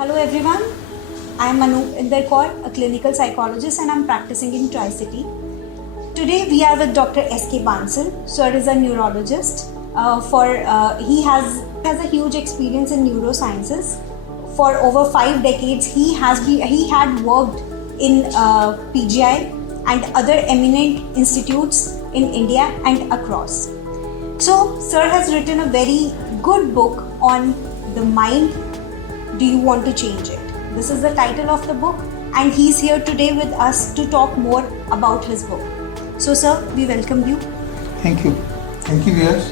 Hello everyone, I am Anoop, a clinical psychologist, and I am practicing in Tri-City. Today we are with Dr. S.K. Bansal. Sir is a neurologist. He has a huge experience in neurosciences. For over 5 decades, he had worked in PGI and other eminent institutes in India and across. So, Sir has written a very good book on the mind. Do you want to change it? This is the title of the book, and he's here today with us to talk more about his book. So, sir, we welcome you. Thank you. Thank you, viewers.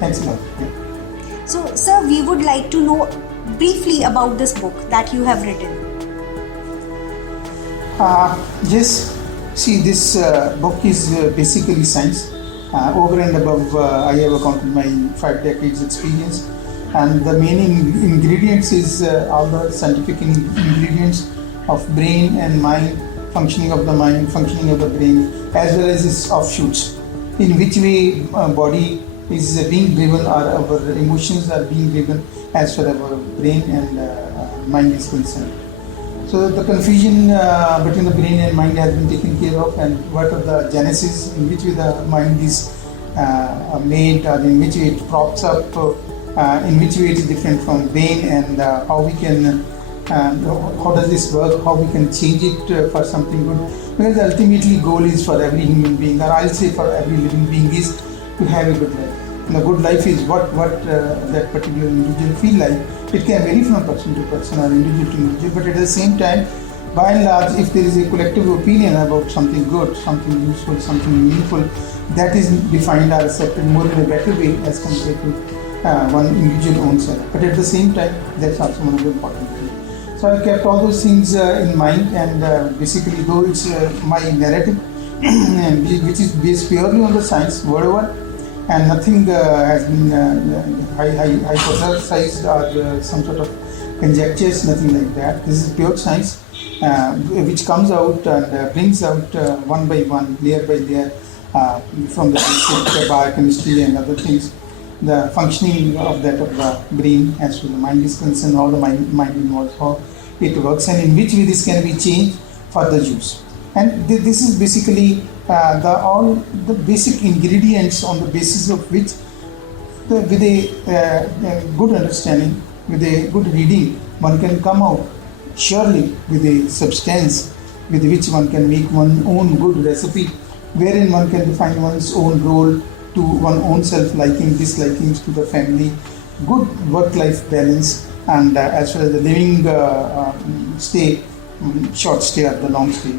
Thanks a lot. So, sir, we would like to know briefly about this book that you have written. Yes, see, this book is basically science. Over and above, I have accounted my 5 decades experience. And the main ingredients is all the scientific ingredients of brain and mind, functioning of the mind, functioning of the brain, as well as its offshoots, in which way body is being driven or our emotions are being driven as far as our brain and mind is concerned. So the confusion between the brain and mind has been taken care of, and what are the genesis, in which way the mind is made, or in which way it props up, in which way it is different from brain, and how we can, how does this work, how we can change it for something good. Because ultimately goal is for every human being, or I'll say for every living being, is to have a good life. And a good life is what that particular individual feel like. It can vary from person to person or individual to individual, but at the same time, by and large, if there is a collective opinion about something good, something useful, something meaningful, that is defined or accepted more in a better way as compared to one individual own self. But at the same time, that's also one of the important things. So I kept all those things in mind, and basically, though it's my narrative, which is based purely on the science, whatever, and nothing has been hypothesized or some sort of conjectures, nothing like that. This is pure science, which comes out and brings out one by one, layer by layer, from the basic biochemistry and other things, the functioning of that of the brain as to the mind is concerned, how the mind involves, how it works, and in which way this can be changed for the use. And this is basically all the basic ingredients on the basis of which, with a good understanding, with a good reading, one can come out surely with a substance with which one can make one's own good recipe, wherein one can define one's own role, to one's own self-liking, dislikings, to the family, good work-life balance, and as well as the living stay, short stay or the long stay.